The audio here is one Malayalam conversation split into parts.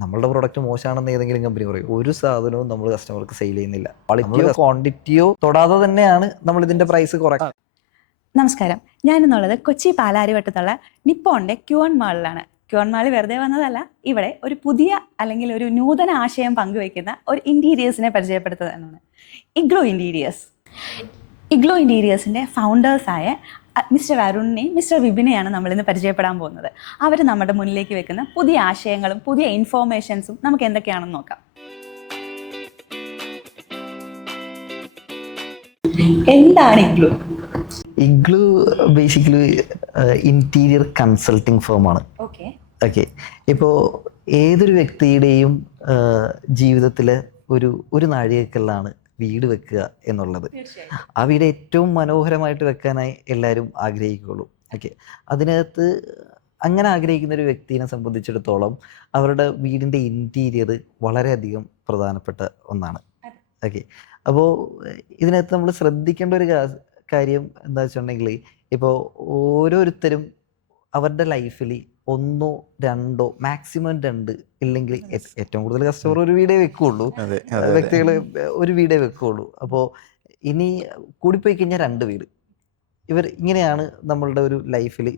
നമ്മളുടെ പ്രോഡക്റ്റ് മോശമാണെന്ന് ഏതെങ്കിലും കമ്പനി പറയും? ഒരു സാധനവും നമ്മൾ കസ്റ്റമർക്ക് സെയിൽ ചെയ്യുന്നില്ല. ക്വാളിറ്റിയോ ക്വാണ്ടിറ്റിയോ തൊടാതെ തന്നെയാണ് നമ്മൾ ഇതിന്റെ പ്രൈസ് കുറയ്ക്കുക. നമസ്കാരം, ഞാനിന്നുള്ളത് കൊച്ചി പാലാരിവട്ടത്തുള്ള നിപ്പോണിന്റെ ക്യൂൺ മാളിലാണ്. ക്യൂൺ മാളിൽ വെറുതെ വന്നതല്ല, ഇവിടെ ഒരു പുതിയ അല്ലെങ്കിൽ ഒരു നൂതന ആശയം പങ്കുവയ്ക്കുന്ന ഒരു ഇന്റീരിയേഴ്സിനെ പരിചയപ്പെടുത്തുന്നതാണ് ഇഗ്ലോ ഇന്റീരിയേഴ്സ്. ഇഗ്ലോ ഇന്റീരിയേഴ്സിന്റെ ഫൗണ്ടേഴ്സായ മിസ്റ്റർ അരുണിനെയും മിസ്റ്റർ വിപിനെയാണ് നമ്മളിന്ന് പരിചയപ്പെടാൻ പോകുന്നത്. അവർ നമ്മുടെ മുന്നിലേക്ക് വെക്കുന്ന പുതിയ ആശയങ്ങളും പുതിയ ഇൻഫോർമേഷൻസും നമുക്ക് എന്തൊക്കെയാണെന്ന് നോക്കാം. എന്താണ് Igloo? Igloo basically interior consulting ഫേമാണ്. ഓക്കെ, ഇപ്പോൾ ഏതൊരു വ്യക്തിയുടെയും ജീവിതത്തിലെ ഒരു നാഴികക്കല്ലാണ് വീട് വെക്കുക എന്നുള്ളത്. ആ വീട് ഏറ്റവും മനോഹരമായിട്ട് വെക്കാനായി എല്ലാവരും ആഗ്രഹിക്കുകയുള്ളൂ. ഓക്കെ, അതിനകത്ത് അങ്ങനെ ആഗ്രഹിക്കുന്ന ഒരു വ്യക്തിയെ സംബന്ധിച്ചിടത്തോളം അവരുടെ വീടിൻ്റെ ഇൻറ്റീരിയർ വളരെയധികം പ്രധാനപ്പെട്ട ഒന്നാണ്. ഓക്കെ, അപ്പോൾ ഇതിനകത്ത് നമ്മൾ ശ്രദ്ധിക്കേണ്ട ഒരു കാര്യം എന്താ വെച്ചിട്ടുണ്ടെങ്കിൽ, ഇപ്പോൾ ഓരോരുത്തരും അവരുടെ ലൈഫിൽ ഒന്നോ രണ്ടോ മാക്സിമം 2 ഇല്ലെങ്കിൽ ഏറ്റവും കൂടുതൽ കസ്റ്റമർ ഒരു വീടേ വെക്കുകയുള്ളൂ, വ്യക്തികൾ ഒരു വീടേ വെക്കുകയുള്ളൂ. അപ്പോൾ ഇനി കൂടിപ്പോയി കഴിഞ്ഞാൽ 2 വീട്. ഇങ്ങനെയാണ് നമ്മളുടെ ഒരു ലൈഫിൽ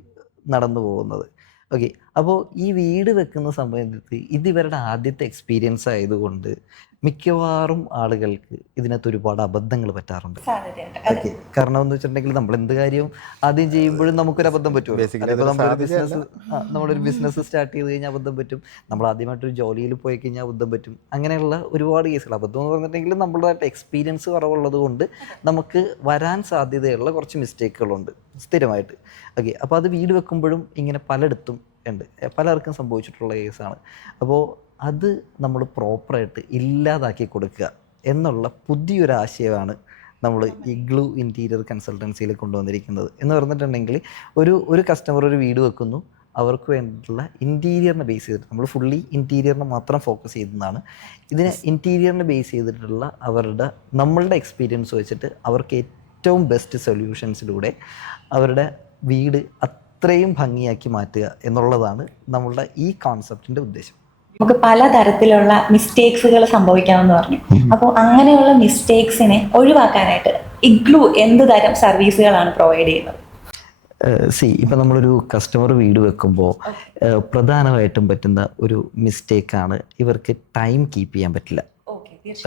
നടന്നു പോകുന്നത്. ഓക്കെ, അപ്പോൾ ഈ വീട് വെക്കുന്ന സമയത്ത് ഇത് ഇവരുടെ ആദ്യത്തെ എക്സ്പീരിയൻസ് ആയതുകൊണ്ട് മിക്കവാറും ആളുകൾക്ക് ഇതിനകത്ത് ഒരുപാട് അബദ്ധങ്ങൾ പറ്റാറുണ്ട്. ഓക്കെ, കാരണം എന്ന് വെച്ചിട്ടുണ്ടെങ്കിൽ നമ്മൾ എന്ത് കാര്യം ആദ്യം ചെയ്യുമ്പോഴും നമുക്കൊരു അബദ്ധം പറ്റും. നമ്മളൊരു ബിസിനസ് സ്റ്റാർട്ട് ചെയ്ത് കഴിഞ്ഞാൽ അബദ്ധം പറ്റും. നമ്മൾ ആദ്യമായിട്ടൊരു ജോലിയിൽ പോയി കഴിഞ്ഞാൽ അബദ്ധം പറ്റും. അങ്ങനെയുള്ള ഒരുപാട് കേസുകൾ. അബദ്ധം എന്ന് പറഞ്ഞിട്ടുണ്ടെങ്കിൽ നമ്മളുടെ എക്സ്പീരിയൻസ് കുറവുള്ളത് കൊണ്ട് നമുക്ക് വരാൻ സാധ്യതയുള്ള കുറച്ച് മിസ്റ്റേക്കുകളുണ്ട് സ്ഥിരമായിട്ട്. ഓക്കെ, അപ്പോൾ അത് വീട് വെക്കുമ്പോഴും ഇങ്ങനെ പലയിടത്തും ഉണ്ട്, പലർക്കും സംഭവിച്ചിട്ടുള്ള കേസാണ്. അപ്പോൾ അത് നമ്മൾ പ്രോപ്പറായിട്ട് ഇല്ലാതാക്കി കൊടുക്കുക എന്നുള്ള പുതിയൊരു ആശയമാണ് നമ്മൾ ഇഗ്ലു ഇൻറ്റീരിയർ കൺസൾട്ടൻസിയിൽ കൊണ്ടുവന്നിരിക്കുന്നത്. എന്ന് പറഞ്ഞിട്ടുണ്ടെങ്കിൽ ഒരു കസ്റ്റമർ ഒരു വീട് വെക്കുന്നു, അവർക്ക് വേണ്ടിയിട്ടുള്ള ഇൻറ്റീരിയറിനെ ബേസ് ചെയ്തിട്ട് നമ്മൾ ഫുള്ളി ഇൻറ്റീരിയറിനെ മാത്രം ഫോക്കസ് ചെയ്യുന്നതാണ്. ഇതിനെ ഇൻറ്റീരിയറിനെ ബേസ് ചെയ്തിട്ടുള്ള നമ്മളുടെ എക്സ്പീരിയൻസ് വെച്ചിട്ട് അവർക്ക് ഏറ്റവും ബെസ്റ്റ് സൊല്യൂഷൻസിലൂടെ അവരുടെ വീട് അത്രയും ഭംഗിയാക്കി മാറ്റുക എന്നുള്ളതാണ് നമ്മളുടെ ഈ കോൺസെപ്റ്റിൻ്റെ ഉദ്ദേശം. നമുക്ക് പലതരത്തിലുള്ള മിസ്റ്റേക്സുകൾ സംഭവിക്കാമെന്ന് പറഞ്ഞു. അപ്പോൾ അങ്ങനെയുള്ള മിസ്റ്റേക്സിനെ ഒഴിവാക്കാനായിട്ട് ഇഗ്ലു എന്ത് തരം സർവീസുകളാണ് പ്രൊവൈഡ് ചെയ്യുന്നത്? ഇപ്പം നമ്മളൊരു കസ്റ്റമർ വീട് വെക്കുമ്പോൾ പ്രധാനമായിട്ടും പറ്റുന്ന ഒരു മിസ്റ്റേക്കാണ് ഇവർക്ക് ടൈം കീപ്പ് ചെയ്യാൻ പറ്റില്ല.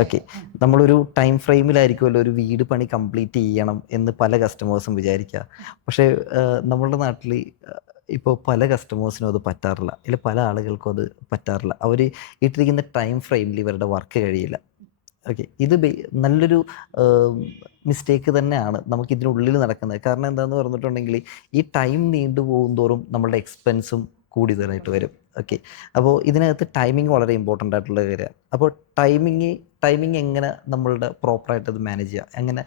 ഓക്കെ, നമ്മളൊരു ടൈം ഫ്രെയിമിലായിരിക്കുമല്ലോ ഒരു വീട് പണി കംപ്ലീറ്റ് ചെയ്യണം എന്ന് പല കസ്റ്റമേഴ്സും വിചാരിക്കുക. പക്ഷേ നമ്മളുടെ നാട്ടിൽ ഇപ്പോൾ പല കസ്റ്റമേഴ്സിനും അത് പറ്റാറില്ല, ഇല്ല പല ആളുകൾക്കും അത് പറ്റാറില്ല. അവർ ഇട്ടിരിക്കുന്ന ടൈം ഫ്രെയിമിൽ ഇവരുടെ വർക്ക് കഴിയില്ല. ഓക്കെ, ഇത് നല്ലൊരു മിസ്റ്റേക്ക് തന്നെയാണ് നമുക്ക് ഇതിനുള്ളിൽ നടക്കുന്നത്. കാരണം എന്താണെന്ന് പറഞ്ഞിട്ടുണ്ടെങ്കിൽ ഈ ടൈം നീണ്ടു പോകുന്തോറും നമ്മളുടെ എക്സ്പെൻസും കൂടുതലായിട്ട് വരും. ഓക്കെ, അപ്പോൾ ഇതിനകത്ത് ടൈമിങ് വളരെ ഇമ്പോർട്ടൻ്റ് ആയിട്ടുള്ള കാര്യമാണ്. അപ്പോൾ ടൈമിങ് എങ്ങനെ നമ്മളുടെ പ്രോപ്പറായിട്ട് അത് മാനേജ് ചെയ്യുക, എങ്ങനെ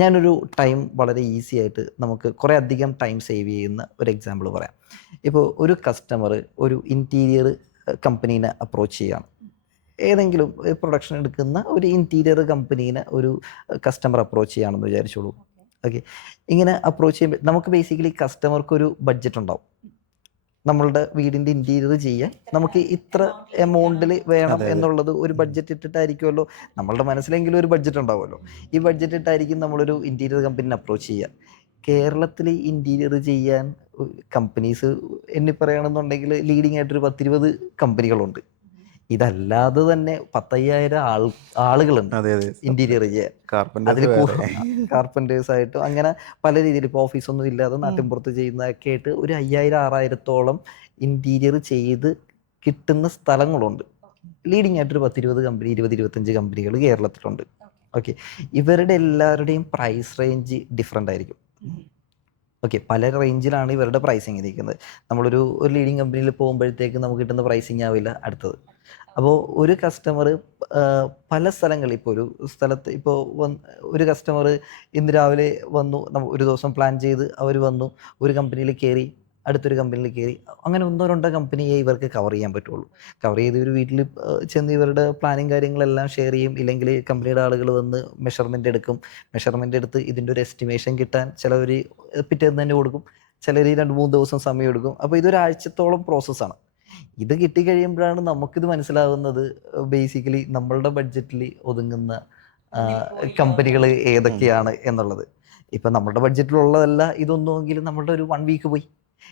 ഞാനൊരു ടൈം വളരെ ഈസി ആയിട്ട് നമുക്ക് കുറേ അധികം ടൈം സേവ് ചെയ്യുന്ന ഒരു എക്സാമ്പിൾ പറയാം. ഇപ്പോൾ ഒരു കസ്റ്റമർ ഒരു ഇൻറ്റീരിയർ കമ്പനീനെ അപ്രോച്ച് ചെയ്യുകയാണ്. ഏതെങ്കിലും പ്രൊഡക്ഷൻ എടുക്കുന്ന ഒരു ഇൻറ്റീരിയർ കമ്പനീനെ ഒരു കസ്റ്റമർ അപ്രോച്ച് ചെയ്യുകയാണെന്ന് വിചാരിച്ചോളൂ. ഓക്കെ, ഇങ്ങനെ അപ്രോച്ച് ചെയ്യുമ്പോൾ നമുക്ക് ബേസിക്കലി കസ്റ്റമർക്കൊരു ബഡ്ജറ്റ് ഉണ്ടാവും. നമ്മളുടെ വീടിൻ്റെ ഇൻറ്റീരിയർ ചെയ്യാൻ നമുക്ക് ഇത്ര എമൗണ്ടിൽ വേണം എന്നുള്ളത് ഒരു ബഡ്ജറ്റ് ഇട്ടിട്ടായിരിക്കുമല്ലോ, നമ്മളുടെ മനസ്സിലെങ്കിലും ഒരു ബഡ്ജറ്റ് ഉണ്ടാവുമല്ലോ. ഈ ബഡ്ജറ്റ് ഇട്ടായിരിക്കും നമ്മളൊരു ഇൻറ്റീരിയർ കമ്പനിനെ അപ്രോച്ച് ചെയ്യുക. കേരളത്തിൽ ഇൻറ്റീരിയർ ചെയ്യാൻ കമ്പനീസ് എണ്ണി പറയുകയാണെന്നുണ്ടെങ്കിൽ ലീഡിങ് ആയിട്ടൊരു 10-20 കമ്പനികളുണ്ട്. ഇതല്ലാതെ തന്നെ 10,000 ആളുകളുണ്ട് ഇന്റീരിയർ ചെയ്യാൻ. കാർപ്പൻറ്റേഴ്സ് ആയിട്ടും അങ്ങനെ പല രീതിയിൽ ഇപ്പോൾ ഓഫീസൊന്നും ഇല്ലാതെ നാട്ടിൻപുറത്ത് ചെയ്യുന്നതൊക്കെ ആയിട്ട് ഒരു 5,000-6,000-ഓളം ഇന്റീരിയർ ചെയ്ത് കിട്ടുന്ന സ്ഥലങ്ങളുണ്ട്. ലീഡിങ് ആയിട്ടൊരു 10-20 കമ്പനി, 20-25 കമ്പനികൾ കേരളത്തിലുണ്ട്. ഓക്കെ, ഇവരുടെ എല്ലാവരുടെയും പ്രൈസ് റേഞ്ച് ഡിഫറെൻ്റ് ആയിരിക്കും. ഓക്കെ, പല റേഞ്ചിലാണ് ഇവരുടെ പ്രൈസിങ് ഇരിക്കുന്നത്. നമ്മളൊരു ലീഡിങ് കമ്പനിയിൽ പോകുമ്പോഴത്തേക്ക് നമുക്ക് കിട്ടുന്ന പ്രൈസിങ് ആവില്ല അടുത്തത്. അപ്പോൾ ഒരു കസ്റ്റമർ പല സ്ഥലങ്ങളിൽ, ഇപ്പോൾ ഒരു സ്ഥലത്ത് ഇപ്പോൾ ഒരു കസ്റ്റമർ ഇന്ന് രാവിലെ വന്നു, ഒരു ദിവസം പ്ലാൻ ചെയ്ത് അവർ വന്നു, ഒരു കമ്പനിയിൽ കയറി, അടുത്തൊരു കമ്പനിയിൽ കയറി, അങ്ങനെ 1-2 കമ്പനിയെ ഇവർക്ക് കവർ ചെയ്യാൻ പറ്റുള്ളൂ. കവർ ചെയ്ത് ഒരു വീട്ടിൽ ചെന്ന് ഇവരുടെ പ്ലാനിങ് കാര്യങ്ങളെല്ലാം ഷെയർ ചെയ്യും. ഇല്ലെങ്കിൽ കമ്പനിയുടെ ആളുകൾ വന്ന് മെഷർമെൻ്റ് എടുത്ത് ഇതിൻ്റെ ഒരു എസ്റ്റിമേഷൻ കിട്ടാൻ ചിലവർ പിറ്റേന്ന് തന്നെ കൊടുക്കും, ചിലർ 2-3 ദിവസം സമയം എടുക്കും. അപ്പോൾ ഇതൊരാഴ്ചത്തോളം പ്രോസസ്സാണ്. ഇത് കിട്ടിക്കഴിയുമ്പോഴാണ് നമുക്കിത് മനസ്സിലാവുന്നത് ബേസിക്കലി നമ്മളുടെ ബഡ്ജറ്റിൽ ഒതുങ്ങുന്ന കമ്പനികൾ ഏതൊക്കെയാണ് എന്നുള്ളത്. ഇപ്പം നമ്മുടെ ബഡ്ജറ്റിലുള്ളതല്ല ഇതൊന്നുമെങ്കിലും നമ്മളുടെ ഒരു 1 വീക്ക് പോയി.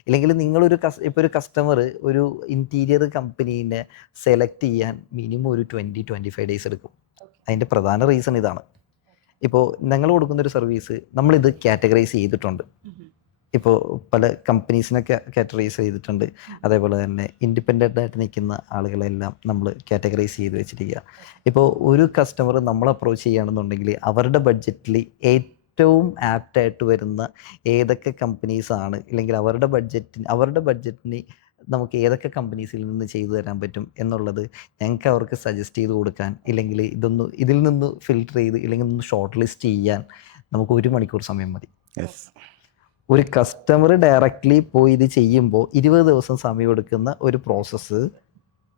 ഇല്ലെങ്കിൽ നിങ്ങളൊരു ഇപ്പോൾ ഒരു കസ്റ്റമർ ഒരു ഇൻറ്റീരിയർ കമ്പനീനെ സെലക്ട് ചെയ്യാൻ മിനിമം ഒരു 20-25 ഡേയ്സ് എടുക്കും. അതിൻ്റെ പ്രധാന റീസൺ ഇതാണ്. ഇപ്പോൾ ഞങ്ങൾ കൊടുക്കുന്നൊരു സർവീസ് നമ്മളിത് കാറ്റഗറൈസ് ചെയ്തിട്ടുണ്ട്. ഇപ്പോൾ പല കമ്പനീസിനൊക്കെ കാറ്റഗറൈസ് ചെയ്തിട്ടുണ്ട്. അതേപോലെ തന്നെ ഇൻഡിപെൻഡൻ്റ് ആയിട്ട് നിൽക്കുന്ന ആളുകളെല്ലാം നമ്മൾ കാറ്റഗറൈസ് ചെയ്ത് വെച്ചിരിക്കുക. ഇപ്പോൾ ഒരു കസ്റ്റമർ നമ്മൾ അപ്രോച്ച് ചെയ്യുകയാണെന്നുണ്ടെങ്കിൽ അവരുടെ ബഡ്ജറ്റിൽ ഏറ്റവും ആപ്റ്റായിട്ട് വരുന്ന ഏതൊക്കെ കമ്പനീസാണ്, ഇല്ലെങ്കിൽ അവരുടെ ബഡ്ജറ്റിന് നമുക്ക് ഏതൊക്കെ കമ്പനീസിൽ നിന്ന് ചെയ്തു തരാൻ പറ്റും എന്നുള്ളത് ഞങ്ങൾക്ക് അവർക്ക് സജസ്റ്റ് ചെയ്ത് കൊടുക്കാൻ, ഇല്ലെങ്കിൽ ഇതിൽ നിന്ന് ഫിൽട്ടർ ചെയ്ത് ഇല്ലെങ്കിൽ ഒന്ന് ഷോർട്ട് ലിസ്റ്റ് ചെയ്യാൻ നമുക്ക് 1 മണിക്കൂർ സമയം മതി. ഒരു കസ്റ്റമർ ഡയറക്റ്റ്ലി പോയി ഇത് ചെയ്യുമ്പോൾ 20 ദിവസം സമയം എടുക്കുന്ന ഒരു പ്രോസസ്സ്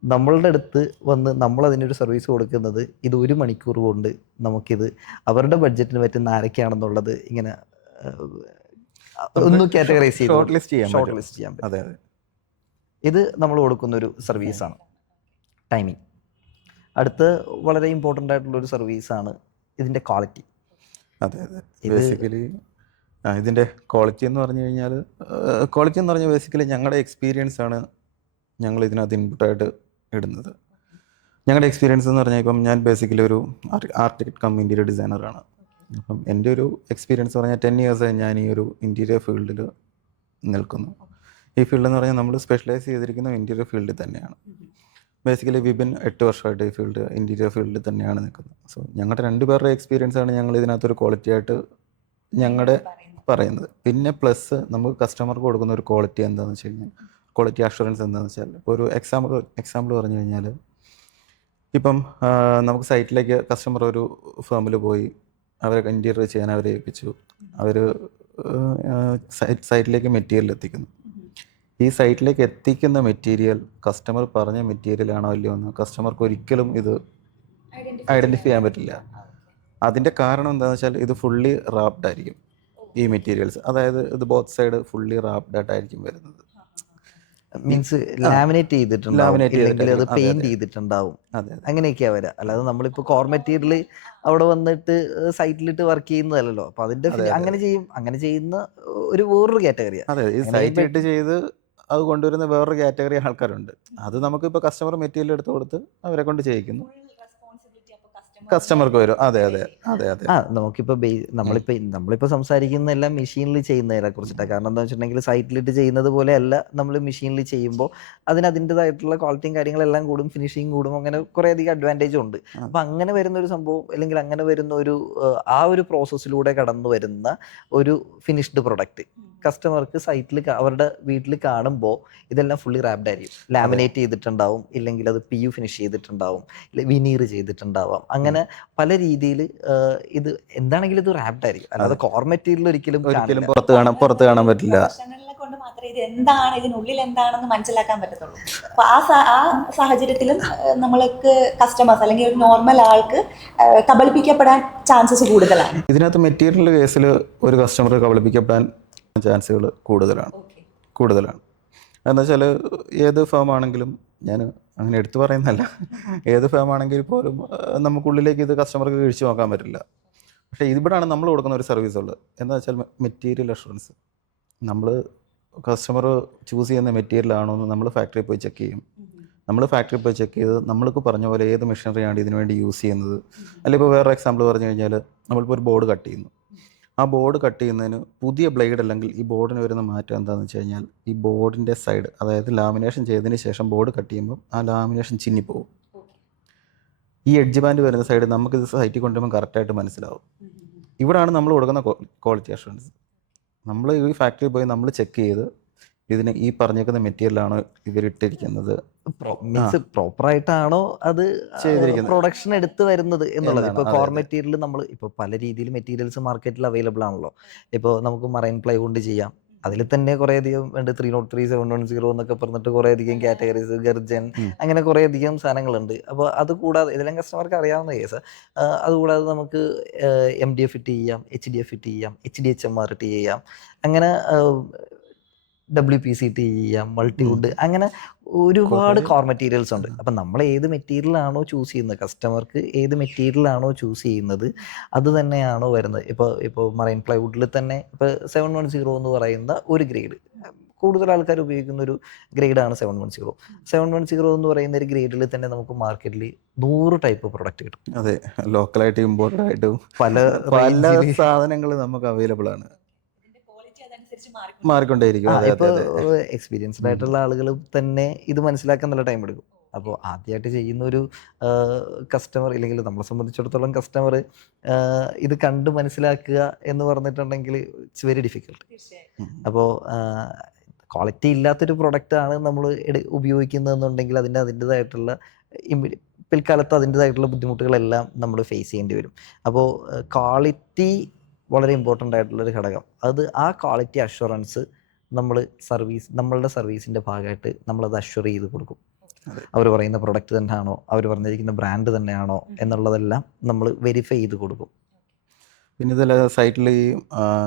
നമ്മളുടെ അടുത്ത് വന്ന് നമ്മളതിനൊരു സർവീസ് കൊടുക്കുന്നത് ഇത് 1 മണിക്കൂർ കൊണ്ട് നമുക്കിത് അവരുടെ ബഡ്ജറ്റിന് പറ്റുന്ന ആരൊക്കെയാണെന്നുള്ളത് ഇങ്ങനെ ഒന്ന് കാറ്റഗറൈസ് ചെയ്ത് ഷോർട്ട് ലിസ്റ്റ് ചെയ്യാൻ പറ്റും. അതെ, ഇത് നമ്മൾ കൊടുക്കുന്ന ഒരു സർവീസാണ്. ടൈമിംഗ് അടുത്ത വളരെ ഇമ്പോർട്ടൻ്റ് ആയിട്ടുള്ള ഒരു സർവീസാണ് ഇതിൻ്റെ ക്വാളിറ്റി. അതെ. ബേസിക്കലി ഇതിൻ്റെ ക്വാളിറ്റി എന്ന് പറഞ്ഞാൽ ബേസിക്കലി ഞങ്ങളുടെ എക്സ്പീരിയൻസ് ആണ് ഞങ്ങൾ ഇതിനകത്ത് ഇൻപുട്ടായിട്ട് ഇടുന്നത്. ഞങ്ങളുടെ എക്സ്പീരിയൻസ് എന്ന് പറഞ്ഞാൽ ഇപ്പം ഞാൻ ബേസിക്കലി ഒരു ആർക്കിടെക്ട് കം ഇൻറ്റീരിയർ ഡിസൈനറാണ്. അപ്പം എൻ്റെ ഒരു എക്സ്പീരിയൻസ് പറഞ്ഞാൽ 10 ഇയേഴ്സായി ഞാൻ ഈ ഒരു ഇൻറ്റീരിയർ ഫീൽഡിൽ നിൽക്കുന്നു. ഈ ഫീൽഡ് എന്ന് പറഞ്ഞാൽ നമ്മൾ സ്പെഷ്യലൈസ് ചെയ്തിരിക്കുന്ന ഇൻറ്റീരിയർ ഫീൽഡിൽ തന്നെയാണ്. ബേസിക്കലി വിപിൻ 8 വർഷമായിട്ട് ഈ ഇൻറ്റീരിയർ ഫീൽഡിൽ തന്നെയാണ് നിൽക്കുന്നത്. സോ ഞങ്ങളുടെ 2 പേരുടെ എക്സ്പീരിയൻസ് ആണ് ഞങ്ങൾ ഇതിനകത്തൊരു ക്വാളിറ്റി ആയിട്ട് ഞങ്ങളുടെ പറയുന്നത്. പിന്നെ പ്ലസ് നമുക്ക് കസ്റ്റമർക്ക് കൊടുക്കുന്ന ഒരു ക്വാളിറ്റി എന്താണെന്ന് വെച്ച് കഴിഞ്ഞാൽ, ക്വാളിറ്റി അഷുറൻസ് എന്താണെന്ന് വെച്ചാൽ, ഇപ്പോൾ ഒരു എക്സാമ്പിൾ പറഞ്ഞു കഴിഞ്ഞാൽ, ഇപ്പം നമുക്ക് സൈറ്റിലേക്ക് കസ്റ്റമർ ഒരു ഫേമിൽ പോയി അവരെ ഇൻറ്റീരിയർ ചെയ്യാൻ അവരെ ഏൽപ്പിച്ചു. അവർ സൈറ്റിലേക്ക് മെറ്റീരിയൽ എത്തിക്കുന്നു. ഈ സൈറ്റിലേക്ക് എത്തിക്കുന്ന മെറ്റീരിയൽ കസ്റ്റമർ പറഞ്ഞ മെറ്റീരിയൽ ആണോ അല്ലയോ എന്ന് കസ്റ്റമർക്ക് ഒരിക്കലും ഇത് ഐഡൻറ്റിഫൈ ചെയ്യാൻ പറ്റില്ല. അതിൻ്റെ കാരണം എന്താണെന്ന് വെച്ചാൽ ഇത് ഫുള്ളി റാപ്ഡ് ആയിരിക്കും ഈ മെറ്റീരിയൽസ്. അതായത് ഇത് ബോത്ത് സൈഡ് ഫുള്ളി റാപ്ഡ് ആയിട്ടായിരിക്കും വരുന്നത്. മീൻസ് ലാമിനേറ്റ് ചെയ്തിട്ടുണ്ടാവും, അത് പെയിന്റ് ചെയ്തിട്ടുണ്ടാവും, അങ്ങനെയൊക്കെയാ വരാം. അല്ലാതെ നമ്മളിപ്പോൾ കോർ മെറ്റീരിയൽ അവിടെ വന്നിട്ട് സൈറ്റിലിട്ട് വർക്ക് ചെയ്യുന്നതല്ലോ. അപ്പൊ അതിന്റെ അങ്ങനെ ചെയ്യുന്ന വേറൊരു കാറ്റഗറിയാണ്. അതെ, ഈ സൈറ്റിലിട്ട് ചെയ്ത് അത് കൊണ്ടുവരുന്ന വേറൊരു കാറ്റഗറി ആൾക്കാരുണ്ട്. അത് നമുക്കിപ്പോൾ കസ്റ്റമർ മെറ്റീരിയൽ എടുത്ത് കൊടുത്ത് അവരെ കൊണ്ട് ചെയ്യിക്കുന്നു, കസ്റ്റമർക്ക് വരും. അതെ. നമുക്കിപ്പോ നമ്മളിപ്പോ സംസാരിക്കുന്ന എല്ലാം മെഷീനിൽ ചെയ്യുന്നതിനെ കുറിച്ചിട്ടാണ്. കാരണം എന്താ വെച്ചിട്ടുണ്ടെങ്കിൽ സൈറ്റിലിട്ട് ചെയ്യുന്നത് പോലെ അല്ല നമ്മൾ മെഷീനിൽ ചെയ്യുമ്പോൾ അതിൻ്റെതായിട്ടുള്ള ക്വാളിറ്റിയും കാര്യങ്ങളെല്ലാം കൂടും, ഫിനിഷിങ് കൂടും, അങ്ങനെ കുറേ അധികം അഡ്വാൻറ്റേജ് ഉണ്ട്. അപ്പൊ അങ്ങനെ വരുന്ന ഒരു സംഭവം, അല്ലെങ്കിൽ അങ്ങനെ വരുന്ന ഒരു പ്രോസസ്സിലൂടെ കടന്നു വരുന്ന ഒരു ഫിനിഷ്ഡ് പ്രൊഡക്റ്റ് കസ്റ്റമർക്ക് സൈറ്റിൽ അവരുടെ വീട്ടിൽ കാണുമ്പോൾ ഇതെല്ലാം ഫുള്ളി റാപ്ഡ് ആയിരിക്കും. ലാമിനേറ്റ് ചെയ്തിട്ടുണ്ടാവും, ഇല്ലെങ്കിൽ അത് PU ഫിനിഷ് ചെയ്തിട്ടുണ്ടാവും, വിനീർ ചെയ്തിട്ടുണ്ടാവാം. അങ്ങനെ പല രീതിയിൽ ഇത് എന്താണെങ്കിലും ഇത് റാപ്ഡ് ആയിരിക്കും. അല്ലാതെ കോർ മെറ്റീരിയൽ ഒരിക്കലും പുറത്ത് കാണാൻ പറ്റില്ല. കൊണ്ട് മാത്രമേ ഇത് എന്താണ്, ഇതിനുള്ളിൽ എന്താണെന്ന് മനസ്സിലാക്കാൻ പറ്റത്തുള്ളൂ. അപ്പൊ ആ സാഹചര്യത്തിലും നമ്മൾക്ക് കസ്റ്റമേഴ്സ് അല്ലെങ്കിൽ ഒരു നോർമൽ ആൾക്ക് കബളിപ്പിക്കപ്പെടാൻ ചാൻസസ് കൂടുതലാണ്. ഇതിനകത്ത് മെറ്റീരിയൽ കേസിൽ ഒരു കസ്റ്റമർ കബളിപ്പിക്കപ്പെടാൻ ചാൻസുകൾ കൂടുതലാണ്. എന്താ വെച്ചാൽ ഏത് ഫേം ആണെങ്കിലും, ഞാൻ അങ്ങനെ എടുത്തു പറയുന്നതല്ല, ഏത് ഫേം ആണെങ്കിൽ പോലും നമുക്കുള്ളിലേക്ക് ഇത് കസ്റ്റമർക്ക് കഴിച്ചു നോക്കാൻ പറ്റില്ല. പക്ഷേ ഇവിടെയാണ് നമ്മൾ കൊടുക്കുന്ന ഒരു സർവീസ് ഉള്ളത്. എന്താ വെച്ചാൽ മെറ്റീരിയൽ അഷുറൻസ്. നമ്മൾ കസ്റ്റമർ ചൂസ് ചെയ്യുന്ന മെറ്റീരിയൽ ആണോ എന്ന് നമ്മൾ ഫാക്ടറിയിൽ പോയി ചെക്ക് ചെയ്യും. നമ്മൾ ഫാക്ടറിയിൽ പോയി ചെക്ക് ചെയ്ത് നമ്മൾക്ക് പറഞ്ഞ പോലെ ഏത് മെഷീനറിയാണ് ഇതിനു വേണ്ടി യൂസ് ചെയ്യുന്നത്. അല്ലെങ്കിൽ ഇപ്പോൾ വേറെ എക്സാമ്പിൾ പറഞ്ഞു കഴിഞ്ഞാൽ, നമ്മളിപ്പോൾ ഒരു ബോർഡ് കട്ട് ചെയ്യുന്നു. ആ ബോർഡ് കട്ട് ചെയ്യുന്നതിന് പുതിയ ബ്ലേഡ് അല്ലെങ്കിൽ ഈ ബോർഡിന് വരുന്ന മാറ്റം എന്താണെന്ന് വെച്ച് കഴിഞ്ഞാൽ, ഈ ബോർഡിൻ്റെ സൈഡ്, അതായത് ലാമിനേഷൻ ചെയ്തതിന് ശേഷം ബോർഡ് കട്ട് ചെയ്യുമ്പോൾ ആ ലാമിനേഷൻ ചിന്നിപ്പോവും. ഈ എഡ്ജ് ബാൻഡ് വരുന്ന സൈഡ് നമുക്കിത് സൈറ്റിൽ കൊണ്ടുവരുമ്പോൾ കറക്റ്റായിട്ട് മനസ്സിലാവും. ഇവിടെയാണ് നമ്മൾ കൊടുക്കുന്ന ക്വാളിറ്റി അഷുറൻസ്. നമ്മൾ ഈ ഫാക്ടറിയിൽ പോയി നമ്മൾ ചെക്ക് ചെയ്ത് ഇതിന് ഈ പറഞ്ഞേക്കുന്ന മെറ്റീരിയലാണോ ഇവരിട്ടിരിക്കുന്നത്, പ്രോപ്പറായിട്ടാണോ അത് പ്രൊഡക്ഷൻ എടുത്ത് വരുന്നത് എന്നുള്ളത്. ഇപ്പോൾ കോർ മെറ്റീരിയൽ നമ്മൾ ഇപ്പോൾ പല രീതിയിൽ മെറ്റീരിയൽസ് മാർക്കറ്റിൽ അവൈലബിൾ ആണല്ലോ. ഇപ്പോൾ നമുക്ക് മറൈൻ പ്ലൈവുഡ് ചെയ്യാം, അതിൽ തന്നെ കുറേ അധികം ഉണ്ട്. 303, 710 എന്നൊക്കെ പറഞ്ഞിട്ട് കുറേ അധികം കാറ്റഗറീസ്, ഗർജൻ, അങ്ങനെ കുറേ അധികം സാധനങ്ങളുണ്ട്. അപ്പോൾ അത് കൂടാതെ ഇതെല്ലാം കസ്റ്റമർക്ക് അറിയാവുന്ന കേസ്. അതുകൂടാതെ നമുക്ക് MDF ഫിറ്റ് ചെയ്യാം, HDF ഫിറ്റ് ചെയ്യാം, HDHMR ചെയ്യാം. അങ്ങനെ WPCT ചെയ്യാം, മൾട്ടിവുഡ്, അങ്ങനെ ഒരുപാട് കോർ മെറ്റീരിയൽസ് ഉണ്ട്. അപ്പം നമ്മൾ ഏത് മെറ്റീരിയലാണോ ചൂസ് ചെയ്യുന്നത്, കസ്റ്റമർക്ക് ഏത് മെറ്റീരിയലാണോ ചൂസ് ചെയ്യുന്നത് അത് തന്നെയാണോ വരുന്നത്. ഇപ്പോൾ മറൈൻ പ്ലൈവുഡിൽ തന്നെ ഇപ്പോൾ 710 എന്ന് പറയുന്ന ഒരു ഗ്രേഡ് കൂടുതൽ ആൾക്കാർ ഉപയോഗിക്കുന്ന ഒരു ഗ്രേഡാണ് 710. 710 എന്ന് പറയുന്ന ഒരു ഗ്രേഡിൽ തന്നെ നമുക്ക് മാർക്കറ്റിൽ 100 ടൈപ്പ് പ്രൊഡക്റ്റ് കിട്ടും. അതെ, ലോക്കലായിട്ട് ഇമ്പോർട്ടഡ് ആയിട്ടും പല പല സാധനങ്ങൾ നമുക്ക് അവൈലബിൾ ആണ്, മാറിക്കൊണ്ടേയിരിക്കും. അതെ ഇപ്പോൾ അതെ അതെ. എക്സ്പീരിയൻസ്ഡ് ആയിട്ടുള്ള ആളുകൾ തന്നെ ഇത് മനസ്സിലാക്കാൻ നല്ല ടൈം എടുക്കും. അപ്പോൾ ആദ്യമായിട്ട് ചെയ്യുന്ന ഒരു കസ്റ്റമർ, ഇല്ലെങ്കിൽ നമ്മളെ സംബന്ധിച്ചിടത്തോളം കസ്റ്റമർ ഇത് കണ്ട് മനസ്സിലാക്കുക എന്ന് പറഞ്ഞിട്ടുണ്ടെങ്കിൽ ഇറ്റ്സ് വെരി ഡിഫിക്കൽട്ട്. അപ്പോൾ ക്വാളിറ്റി ഇല്ലാത്തൊരു പ്രൊഡക്റ്റാണ് നമ്മൾ ഉപയോഗിക്കുന്നതെന്നുണ്ടെങ്കിൽ അതിൻ്റെതായിട്ടുള്ള പിൽക്കാലത്ത് അതിൻ്റെതായിട്ടുള്ള ബുദ്ധിമുട്ടുകളെല്ലാം നമ്മൾ ഫേസ് ചെയ്യേണ്ടി വരും. അപ്പോൾ ക്വാളിറ്റി വളരെ ഇമ്പോർട്ടൻ്റ് ആയിട്ടുള്ളൊരു ഘടകം. ആ ക്വാളിറ്റി അഷ്വറൻസ് നമ്മളുടെ സർവീസിൻ്റെ ഭാഗമായിട്ട് നമ്മളത് അഷ്വർ ചെയ്ത് കൊടുക്കും. അവർ പറയുന്ന പ്രൊഡക്റ്റ് തന്നെയാണോ, അവർ പറഞ്ഞിരിക്കുന്ന ബ്രാൻഡ് തന്നെയാണോ എന്നുള്ളതെല്ലാം നമ്മൾ വെരിഫൈ ചെയ്ത് കൊടുക്കും. പിന്നെ ഇതിൽ സൈറ്റിൽ ഈ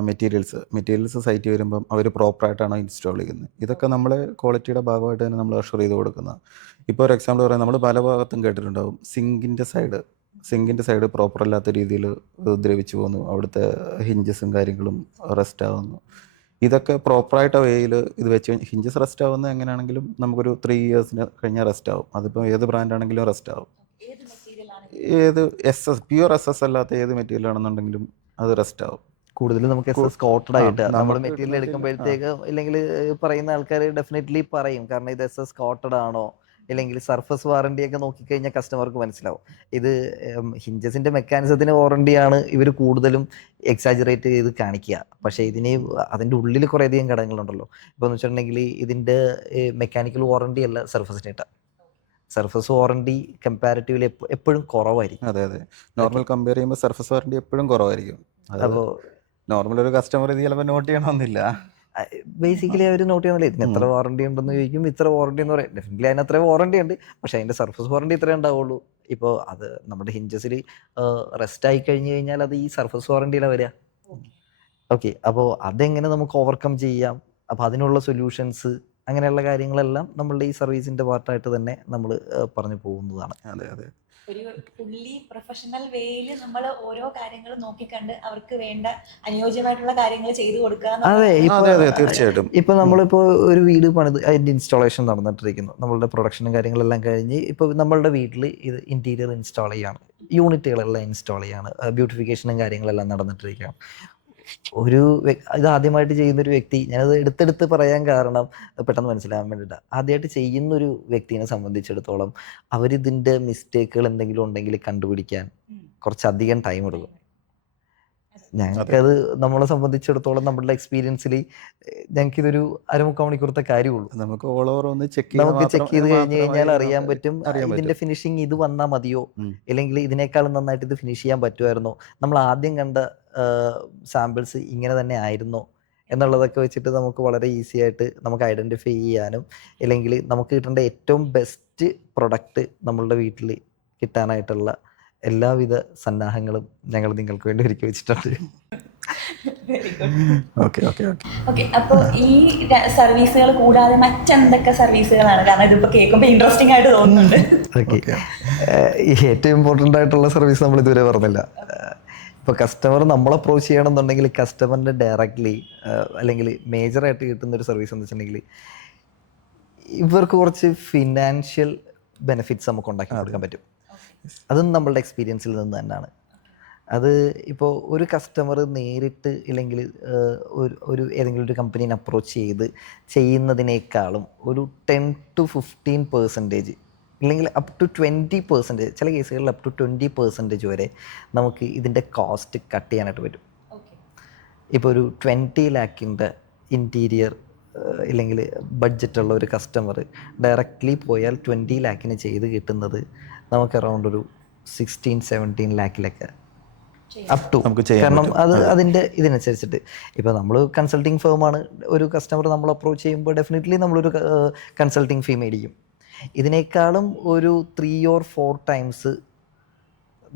മെറ്റീരിയൽസ് സൈറ്റിൽ വരുമ്പം അവർ പ്രോപ്പറായിട്ടാണോ ഇൻസ്റ്റാൾ ചെയ്യുന്നത്, ഇതൊക്കെ നമ്മൾ ക്വാളിറ്റിയുടെ ഭാഗമായിട്ട് തന്നെ നമ്മൾ അഷ്വർ ചെയ്ത് കൊടുക്കുന്നത്. ഇപ്പോൾ ഒരു എക്സാമ്പിൾ പറയാം, നമ്മൾ പല ഭാഗത്തും കേട്ടിട്ടുണ്ടാവും സിങ്കിൻ്റെ സൈഡ് പ്രോപ്പർ അല്ലാത്ത രീതിയിൽ ദ്രവിച്ചു പോകുന്നു, അവിടുത്തെ ഹിഞ്ചസും കാര്യങ്ങളും റെസ്റ്റ് ആവുന്നു. ഇതൊക്കെ പ്രോപ്പറായിട്ട് വേയിൽ ഇത് വെച്ച് ഹിഞ്ചസ് റെസ്റ്റ് ആവുന്നത് എങ്ങനെയാണെങ്കിലും നമുക്കൊരു 3 years കഴിഞ്ഞാൽ റെസ്റ്റ് ആവും. അതിപ്പോൾ ഏത് ബ്രാൻഡാണെങ്കിലും റെസ്റ്റ് ആവും. ഏത് പ്യുവർ SS അല്ലാത്ത ഏത് മെറ്റീരിയൽ ആണെന്നുണ്ടെങ്കിലും അത് റെസ്റ്റ് ആവും. കൂടുതലും നമുക്ക് SS കോട്ടഡ് ആയിട്ട് നമ്മൾ മെറ്റീരിയൽ എടുക്കുമ്പോഴത്തേക്ക്, ഇല്ലെങ്കിൽ പറയുന്ന ആൾക്കാർ ഡെഫിനറ്റ്ലി പറയും, കാരണം ഇത് SS കോട്ടഡ് ആണോ, ഇല്ലെങ്കിൽ സർഫസ് വാറണ്ടി ഒക്കെ നോക്കിക്കഴിഞ്ഞാൽ കസ്റ്റമർക്ക് മനസ്സിലാവും. ഇത് ഹിഞ്ചസിന്റെ മെക്കാനിസത്തിന് വാറണ്ടിയാണ് ഇവർ കൂടുതലും എക്സാജറേറ്റ് ചെയ്ത് കാണിക്കുക. പക്ഷേ അതിൻ്റെ ഉള്ളിൽ കുറേയധികം ഘടകങ്ങളുണ്ടല്ലോ. ഇപ്പോൾ എന്ന് വെച്ചിട്ടുണ്ടെങ്കിൽ ഇതിൻ്റെ മെക്കാനിക്കൽ വാറണ്ടി അല്ല സർഫസിന് കിട്ടുക. സർഫസ് വാറണ്ടി കമ്പാരിറ്റീവ്ലി എപ്പോഴും കുറവായിരിക്കും. അതെ അതെ, നോർമൽ കമ്പയർ ചെയ്യുമ്പോൾ സർഫസ് വാറണ്ടി എപ്പോഴും കുറവായിരിക്കും. അപ്പോൾ നോർമൽ ഒരു കസ്റ്റമർ ഇത് ചിലപ്പോൾ നോട്ട് ചെയ്യണമെന്നില്ല. ബേസിക്കലി അവർ നോട്ട് ചെയ്യുന്നില്ല, ഇതിന് എത്ര വാറണ്ടി ഉണ്ടെന്ന് ചോദിക്കും. ഇത്ര വാറണ്ടി എന്ന് പറയും, ഡെഫിനറ്റ്ലി അതിന് അത്ര വാറണ്ടി ഉണ്ട്, പക്ഷെ അതിൻ്റെ സർഫസ് വാറണ്ടി ഇത്രേ ഉണ്ടാവുള്ളൂ. ഇപ്പോൾ അത് നമ്മുടെ ഹിഞ്ചസിൽ റെസ്റ്റ് ആയി കഴിഞ്ഞ് കഴിഞ്ഞാൽ അത് ഈ സർഫസ് വാറണ്ടിയിലാണ് വരിക. ഓക്കെ, അപ്പോൾ അതെങ്ങനെ നമുക്ക് ഓവർകം ചെയ്യാം, അപ്പോൾ അതിനുള്ള സൊല്യൂഷൻസ്, അങ്ങനെയുള്ള കാര്യങ്ങളെല്ലാം നമ്മളുടെ ഈ സർവീസിൻ്റെ പാർട്ടായിട്ട് തന്നെ നമ്മൾ പറഞ്ഞു പോകുന്നതാണ്. അതെ അതെ, ഒരു ഫുള്ളി പ്രൊഫഷണൽ വേയിൽ നമ്മൾ ഓരോ കാര്യങ്ങൾ നോക്കിക്കണ്ട് അവർക്ക് വേണ്ട അനുയോജ്യമായിട്ടുള്ള കാര്യങ്ങൾ ചെയ്തു കൊടുക്കുക. അതെ തീർച്ചയായിട്ടും. ഇപ്പൊ നമ്മളിപ്പോ ഒരു വീട് പണിത് അതിന്റെ ഇൻസ്റ്റാളേഷൻ നടന്നിട്ടിരിക്കുന്നു, നമ്മളുടെ പ്രൊഡക്ഷനും കാര്യങ്ങളെല്ലാം കഴിഞ്ഞ് ഇപ്പോൾ നമ്മളുടെ വീട്ടിൽ ഇത് ഇന്റീരിയർ ഇൻസ്റ്റാൾ ചെയ്യാണ്, യൂണിറ്റുകളെല്ലാം ഇൻസ്റ്റാൾ ചെയ്യാണ്, ബ്യൂട്ടിഫിക്കേഷനും കാര്യങ്ങളെല്ലാം നടന്നിട്ടിരിക്കുകയാണ്. ഇത് ആദ്യമായിട്ട് ചെയ്യുന്നൊരു വ്യക്തി, ഞാനത് എടുത്തെടുത്ത് പറയാൻ കാരണം പെട്ടെന്ന് മനസ്സിലാകാൻ വേണ്ടിയിട്ടാണ്. ആദ്യമായിട്ട് ചെയ്യുന്നൊരു വ്യക്തിയെ സംബന്ധിച്ചിടത്തോളം അവരിതിൻ്റെ മിസ്റ്റേക്കുകൾ എന്തെങ്കിലും ഉണ്ടെങ്കിൽ കണ്ടുപിടിക്കാൻ കുറച്ചധികം ടൈം എടുക്കും. ഞങ്ങൾക്കത് നമ്മളെ സംബന്ധിച്ചിടത്തോളം നമ്മളുടെ എക്സ്പീരിയൻസിൽ ഞങ്ങൾക്കിതൊരു 1/4 മണിക്കൂറത്തെ കാര്യമുള്ളൂ. നമുക്ക് ഓൾ ഓവർ ഒന്ന് ചെക്ക് ചെയ്ത് കഴിഞ്ഞ് കഴിഞ്ഞാൽ അറിയാൻ പറ്റും ഇതിന്റെ ഫിനിഷിങ് ഇത് വന്നാൽ മതിയോ, അല്ലെങ്കിൽ ഇതിനേക്കാളും നന്നായിട്ട് ഇത് ഫിനിഷ് ചെയ്യാൻ പറ്റുമായിരുന്നോ, നമ്മൾ ആദ്യം കണ്ട സാമ്പിൾസ് ഇങ്ങനെ തന്നെ ആയിരുന്നോ എന്നുള്ളതൊക്കെ വെച്ചിട്ട് നമുക്ക് വളരെ ഈസി ആയിട്ട് നമുക്ക് ഐഡൻറ്റിഫൈ ചെയ്യാനും, അല്ലെങ്കിൽ നമുക്ക് കിട്ടേണ്ട ഏറ്റവും ബെസ്റ്റ് പ്രൊഡക്റ്റ് നമ്മളുടെ വീട്ടിൽ കിട്ടാനായിട്ടുള്ള എല്ലാവിധ സന്നാഹങ്ങളും ഞങ്ങൾ നിങ്ങൾക്ക് വേണ്ടി ഒരുക്കി വെച്ചിട്ടുണ്ട്. അപ്പോൾ ഈ സർവീസുകൾ കൂടാതെ മറ്റെന്തൊക്കെ സർവീസുകളാണ്? കാരണം ഇതിപ്പോ കേൾക്കുമ്പോൾ ഇൻട്രസ്റ്റിംഗ് ആയിട്ട് തോന്നുന്നുണ്ട്. ഓക്കെ, ഏറ്റവും ഇമ്പോർട്ടൻ്റ് ആയിട്ടുള്ള സർവീസ് നമ്മൾ ഇതുവരെ പറഞ്ഞില്ല. ഇപ്പോൾ കസ്റ്റമർ നമ്മൾ അപ്രോച്ച് ചെയ്യണമെന്നുണ്ടെങ്കിൽ കസ്റ്റമറിൻ്റെ ഡയറക്റ്റ്ലി അല്ലെങ്കിൽ മേജറായിട്ട് കിട്ടുന്ന ഒരു സർവീസ് എന്ന് വെച്ചിട്ടുണ്ടെങ്കിൽ ഇവർക്ക് കുറച്ച് ഫിനാൻഷ്യൽ ബെനിഫിറ്റ്സ് നമുക്ക് ഉണ്ടാക്കി കൊടുക്കാൻ പറ്റും. അതും നമ്മളുടെ എക്സ്പീരിയൻസിൽ നിന്ന് തന്നെയാണ്. അത് ഇപ്പോൾ ഒരു കസ്റ്റമർ നേരിട്ട് ഇല്ലെങ്കിൽ ഒരു ഏതെങ്കിലും ഒരു കമ്പനീനെ അപ്രോച്ച് ചെയ്ത് ചെയ്യുന്നതിനേക്കാളും ഒരു 10 to 15% ഇല്ലെങ്കിൽ അപ് ടു 20%, ചില കേസുകളിൽ അപ് ടു 20% വരെ നമുക്ക് ഇതിൻ്റെ കോസ്റ്റ് കട്ട് ചെയ്യാനായിട്ട് പറ്റും. ഇപ്പോൾ ഒരു 20 lakhിൻ്റെ ഇൻറ്റീരിയർ ഇല്ലെങ്കിൽ ബഡ്ജറ്റുള്ള ഒരു കസ്റ്റമർ ഡയറക്റ്റ്ലി പോയാൽ 20 lakhന് ചെയ്ത് കിട്ടുന്നത് നമുക്ക് അറൗണ്ട് ഒരു 16-17 lakhിലൊക്കെ അപ് ടു. കാരണം അതിൻ്റെ ഇതിനനുസരിച്ചിട്ട് ഇപ്പോൾ നമ്മൾ കൺസൾട്ടിങ് ഫേമാണ്, ഒരു കസ്റ്റമർ നമ്മൾ അപ്രോച്ച് ചെയ്യുമ്പോൾ ഡെഫിനറ്റ്ലി നമ്മളൊരു കൺസൾട്ടിങ് ഫീ മേടിക്കും. ഇതിനേക്കാളും ഒരു 3 or 4 times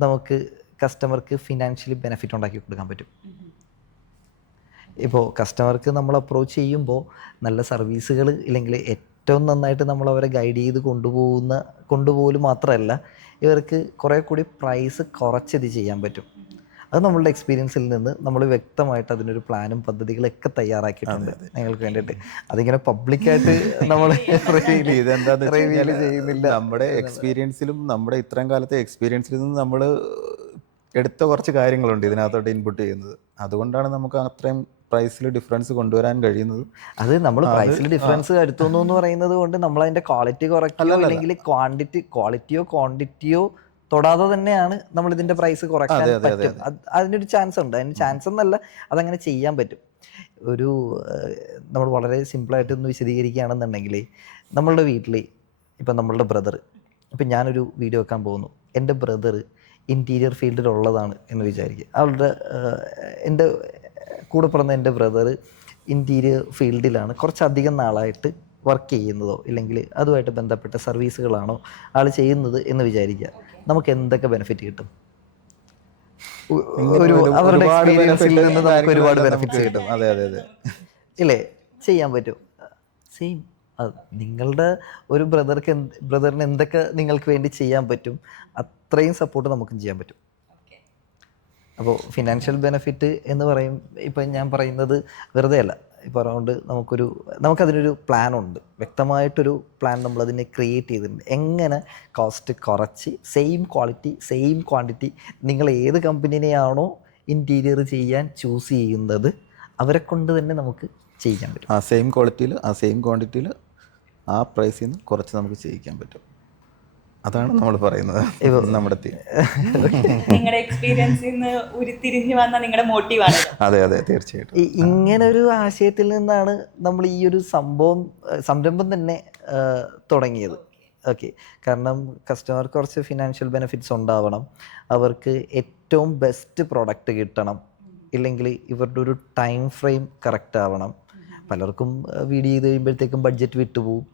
നമുക്ക് കസ്റ്റമർക്ക് ഫിനാൻഷ്യലി ബെനിഫിറ്റ് ഉണ്ടാക്കി കൊടുക്കാൻ പറ്റും. ഇപ്പോൾ കസ്റ്റമർക്ക് നമ്മൾ അപ്രോച്ച് ചെയ്യുമ്പോൾ നല്ല സർവീസുകൾ ഇല്ലെങ്കിൽ ഏറ്റവും നന്നായിട്ട് നമ്മൾ അവരെ ഗൈഡ് ചെയ്ത് കൊണ്ടുപോകൽ മാത്രമല്ല, ഇവർക്ക് കുറേ കൂടി പ്രൈസ് കുറച്ചിത് ചെയ്യാൻ പറ്റും. അത് നമ്മളുടെ എക്സ്പീരിയൻസിൽ നിന്ന് നമ്മൾ വ്യക്തമായിട്ട് അതിനൊരു പ്ലാനും പദ്ധതികളൊക്കെ തയ്യാറാക്കിയിട്ടുണ്ട് നിങ്ങൾക്ക് വേണ്ടിയിട്ട്. അതിങ്ങനെ പബ്ലിക്കായിട്ട് നമ്മൾ റിവീൽ ചെയ്യുന്നില്ല. നമ്മുടെ എക്സ്പീരിയൻസിലും നമ്മുടെ ഇത്രയും കാലത്തെ എക്സ്പീരിയൻസിൽ നിന്ന് നമ്മൾ എടുത്ത കുറച്ച് കാര്യങ്ങളുണ്ട് ഇതിനകത്തോട്ട് ഇൻപുട്ട് ചെയ്യുന്നത്. അതുകൊണ്ടാണ് നമുക്ക് അത്രയും പ്രൈസിൽ ഡിഫറൻസ് കൊണ്ടുവരാൻ കഴിയുന്നത്. അത് നമ്മൾ പ്രൈസിൽ ഡിഫറൻസ് വരുത്തുന്നു എന്ന് പറയുന്നത് കൊണ്ട് നമ്മൾ അതിന്റെ ക്വാളിറ്റി കുറയ്ക്കുകയോ അല്ലെങ്കിൽ ക്വാളിറ്റിയോ ക്വാണ്ടിറ്റിയോ തൊടാതെ തന്നെയാണ് നമ്മൾ ഇതിന്റെ പ്രൈസ് കുറയ്ക്കാൻ പറ്റും. അതിനൊരു ചാൻസ് ഉണ്ട്. അതിന് ചാൻസ് എന്നല്ല, അതങ്ങനെ ചെയ്യാൻ പറ്റും. ഒരു നമ്മൾ വളരെ സിമ്പിളായിട്ട് ഒന്ന് വിശദീകരിക്കുകയാണെന്നുണ്ടെങ്കിൽ, നമ്മളുടെ വീട്ടിൽ ഇപ്പം നമ്മളുടെ ബ്രദർ, ഇപ്പം ഞാനൊരു വീഡിയോ വെക്കാൻ പോകുന്നു, എൻ്റെ ബ്രദർ ഇൻറ്റീരിയർ ഫീൽഡിലുള്ളതാണ് എന്ന് വിചാരിക്കുക. എൻ്റെ കൂടെ പിറന്ന എൻ്റെ ബ്രദർ ഇൻറ്റീരിയർ ഫീൽഡിലാണ് കുറച്ചധികം നാളായിട്ട് വർക്ക് ചെയ്യുന്നതോ ഇല്ലെങ്കിൽ അതുമായിട്ട് ബന്ധപ്പെട്ട സർവീസുകളാണോ ആൾ ചെയ്യുന്നത് എന്ന് വിചാരിക്കുക. നമുക്ക് എന്തൊക്കെ ബെനിഫിറ്റ് കിട്ടും? അവരുടെ എക്സ്പീരിയൻസിൽ നിന്ന് നമുക്ക് ഒരുപാട് ബെനിഫിറ്റ്സ് കിട്ടും. അതെ അതെ അതെ ഇല്ലേ? ചെയ്യാൻ പറ്റും. സെയിം നിങ്ങളുടെ ഒരു ബ്രദറിന് എന്തൊക്കെ നിങ്ങൾക്ക് വേണ്ടി ചെയ്യാൻ പറ്റും, അത്രയും സപ്പോർട്ട് നമുക്കും ചെയ്യാൻ പറ്റും. അപ്പോൾ ഫിനാൻഷ്യൽ ബെനിഫിറ്റ് എന്ന് പറയും, ഇപ്പം ഞാൻ പറയുന്നത് വെറുതെ അല്ല. ഇപ്പോൾ അറൗണ്ട് നമുക്കതിനൊരു പ്ലാനുണ്ട്, വ്യക്തമായിട്ടൊരു പ്ലാൻ നമ്മളതിനെ ക്രിയേറ്റ് ചെയ്തിട്ടുണ്ട്. എങ്ങനെ കോസ്റ്റ് കുറച്ച് സെയിം ക്വാളിറ്റി സെയിം ക്വാണ്ടിറ്റി, നിങ്ങൾ ഏത് കമ്പനിനെയാണോ ഇൻറ്റീരിയർ ചെയ്യാൻ ചൂസ് ചെയ്യുന്നത് അവരെ കൊണ്ട് തന്നെ നമുക്ക് ചെയ്യിക്കാൻ പറ്റും. ആ സെയിം ക്വാളിറ്റിയിൽ ആ സെയിം ക്വാണ്ടിറ്റിയിൽ ആ പ്രൈസിൽ നിന്ന് കുറച്ച് നമുക്ക് ചെയ്യിക്കാൻ പറ്റും. അതാണ് നമ്മൾ പറയുന്നത്. നമ്മുടെ നിങ്ങളുടെ എക്സ്പീരിയൻസിൽ നിന്ന് ഉരുത്തിരിഞ്ഞു വന്ന നിങ്ങളുടെ മോട്ടീവാണ്. അതെ അതെ തീർച്ചയായിട്ടും. ഇങ്ങനെ ഒരു ആശയത്തിൽ നിന്നാണ് നമ്മൾ ഈ ഒരു സംരംഭം തന്നെ തുടങ്ങിയത്. ഓക്കെ, കാരണം കസ്റ്റമർക്ക് കുറച്ച് ഫിനാൻഷ്യൽ ബെനിഫിറ്റ്സ് ഉണ്ടാവണം, അവർക്ക് ഏറ്റവും ബെസ്റ്റ് പ്രോഡക്റ്റ് കിട്ടണം, ഇല്ലെങ്കിൽ ഇവരുടെ ഒരു ടൈം ഫ്രെയിം കറക്റ്റ് ആവണം. പലർക്കും വീഡിയോ ചെയ്ത് കഴിയുമ്പോഴത്തേക്കും ബഡ്ജറ്റ് വിട്ടുപോകും.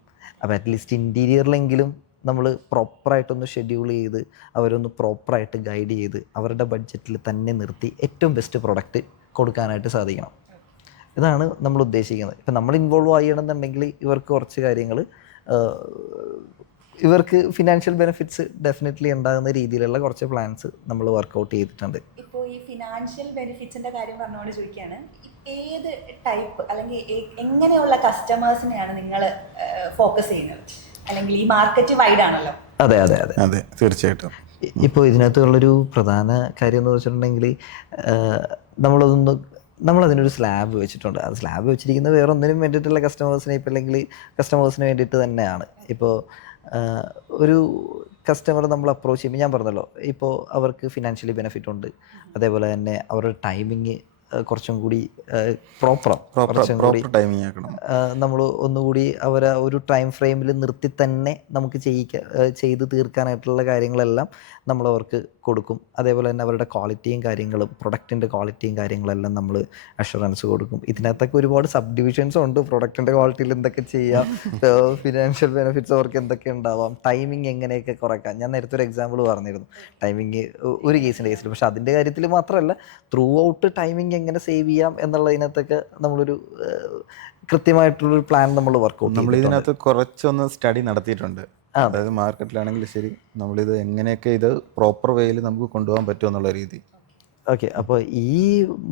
അപ്പോൾ അറ്റ്ലീസ്റ്റ് ഇൻറ്റീരിയറിലെങ്കിലും നമ്മൾ പ്രോപ്പറായിട്ടൊന്ന് ഷെഡ്യൂൾ ചെയ്ത് അവരൊന്ന് പ്രോപ്പറായിട്ട് ഗൈഡ് ചെയ്ത് അവരുടെ ബഡ്ജറ്റിൽ തന്നെ നിർത്തി ഏറ്റവും ബെസ്റ്റ് പ്രൊഡക്റ്റ് കൊടുക്കാനായിട്ട് സാധിക്കണം. ഇതാണ് നമ്മൾ ഉദ്ദേശിക്കുന്നത്. ഇപ്പം നമ്മൾ ഇൻവോൾവ് ചെയ്യണമെന്നുണ്ടെങ്കിൽ ഇവർക്ക് കുറച്ച് കാര്യങ്ങൾ, ഇവർക്ക് ഫിനാൻഷ്യൽ ബെനിഫിറ്റ്സ് ഡെഫിനറ്റ്ലി ഉണ്ടാകുന്ന രീതിയിലുള്ള കുറച്ച് പ്ലാൻസ് നമ്മൾ വർക്കൗട്ട് ചെയ്തിട്ടുണ്ട്. ഇപ്പോൾ ഈ ഫിനാൻഷ്യൽ ബെനിഫിറ്റ്സിന്റെ കാര്യം പറഞ്ഞുകൊണ്ട് ചോദിക്കുകയാണ്, ഏത് ടൈപ്പ് അല്ലെങ്കിൽ എങ്ങനെയുള്ള കസ്റ്റമേഴ്സിനെയാണ് നിങ്ങൾ ഫോക്കസ് ചെയ്യുന്നത്? അല്ലെങ്കിൽ ഈ മാർക്കറ്റ് വൈഡ് ആണല്ലോ. അതെ അതെ അതെ അതെ തീർച്ചയായിട്ടും. ഇപ്പോൾ ഇതിനകത്തുള്ളൊരു പ്രധാന കാര്യം എന്ന് വെച്ചിട്ടുണ്ടെങ്കിൽ, നമ്മളതിനൊരു സ്ലാബ് വെച്ചിട്ടുണ്ട്. അത് സ്ലാബ് വെച്ചിരിക്കുന്നത് വേറെ ഒന്നിനും വേണ്ടിയിട്ടുള്ള കസ്റ്റമേഴ്സിനെ ഇപ്പം അല്ലെങ്കിൽ കസ്റ്റമേഴ്സിന് വേണ്ടിയിട്ട് തന്നെയാണ്. ഇപ്പോൾ ഒരു കസ്റ്റമർ നമ്മൾ അപ്രോച്ച് ചെയ്യുമ്പോൾ ഞാൻ പറഞ്ഞല്ലോ, ഇപ്പോൾ അവർക്ക് ഫിനാൻഷ്യലി ബെനിഫിറ്റ് ഉണ്ട്, അതേപോലെ തന്നെ അവരുടെ ടൈമിങ് കുറച്ചും കൂടി പ്രോപ്പർ ടൈമിംഗ് ആക്കണം. നമ്മൾ ഒന്നുകൂടി അവരെ ഒരു ടൈം ഫ്രെയിമിൽ നിർത്തി തന്നെ നമുക്ക് ചെയ്ത് തീർക്കാനായിട്ടുള്ള കാര്യങ്ങളെല്ലാം നമ്മൾ അവർക്ക് കൊടുക്കും. അതേപോലെ തന്നെ അവരുടെ ക്വാളിറ്റിയും കാര്യങ്ങളും പ്രൊഡക്റ്റിൻ്റെ ക്വാളിറ്റിയും കാര്യങ്ങളെല്ലാം നമ്മൾ അഷുറൻസ് കൊടുക്കും. ഇതിനകത്തൊക്കെ ഒരുപാട് സബ് ഡിവിഷൻസും ഉണ്ട്. പ്രൊഡക്റ്റിൻ്റെ ക്വാളിറ്റിയിൽ എന്തൊക്കെ ചെയ്യാം, ഫിനാൻഷ്യൽ ബെനിഫിറ്റ്സ് അവർക്ക് എന്തൊക്കെ ഉണ്ടാവാം, ടൈമിങ് എങ്ങനെയൊക്കെ കുറയ്ക്കാം. ഞാൻ നേരത്തെ ഒരു എക്സാമ്പിൾ പറഞ്ഞിരുന്നു, ടൈമിങ് ഒരു കേസിൻ്റെ കേസിൽ. പക്ഷെ അതിൻ്റെ കാര്യത്തിൽ മാത്രമല്ല, ത്രൂ ഔട്ട് ടൈമിങ് എങ്ങനെ സേവ് ചെയ്യാം എന്നുള്ളതിനകത്തൊക്കെ നമ്മളൊരു കൃത്യമായിട്ടുള്ളൊരു പ്ലാൻ നമ്മൾ വർക്കൗട്ട് നമ്മൾ ഇതിനകത്ത് കുറച്ചൊന്ന് സ്റ്റഡി നടത്തിയിട്ടുണ്ട്. അതായത് മാർക്കറ്റിലാണെങ്കിൽ ശരി, നമ്മളിത് എങ്ങനെയൊക്കെ ഇത് പ്രോപ്പർ വേയിൽ നമുക്ക് കൊണ്ടുപോകാൻ പറ്റുമോ എന്നുള്ള രീതി. ഓക്കെ, അപ്പോൾ ഈ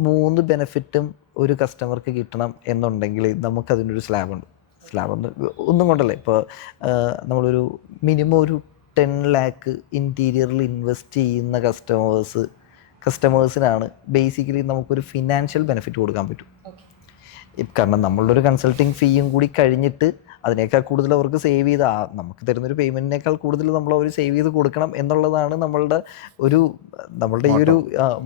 3 ബെനിഫിറ്റും ഒരു കസ്റ്റമർക്ക് കിട്ടണം എന്നുണ്ടെങ്കിൽ നമുക്കതിനൊരു സ്ലാബുണ്ട്. ഒന്നും കൊണ്ടല്ലേ, ഇപ്പോൾ നമ്മളൊരു മിനിമം ഒരു 10 lakh ഇൻറ്റീരിയറിൽ ഇൻവെസ്റ്റ് ചെയ്യുന്ന കസ്റ്റമേഴ്സിനാണ് ബേസിക്കലി നമുക്കൊരു ഫിനാൻഷ്യൽ ബെനിഫിറ്റ് കൊടുക്കാൻ പറ്റും. കാരണം നമ്മളുടെ ഒരു കൺസൾട്ടിങ് ഫീയും കൂടി കഴിഞ്ഞിട്ട് അതിനേക്കാൾ കൂടുതൽ അവർക്ക് സേവ് ചെയ്ത് നമുക്ക് തരുന്നൊരു പേയ്മെൻറ്റിനേക്കാൾ കൂടുതൽ നമ്മൾ അവർ സേവ് ചെയ്ത് കൊടുക്കണം എന്നുള്ളതാണ് നമ്മളുടെ ഈ ഒരു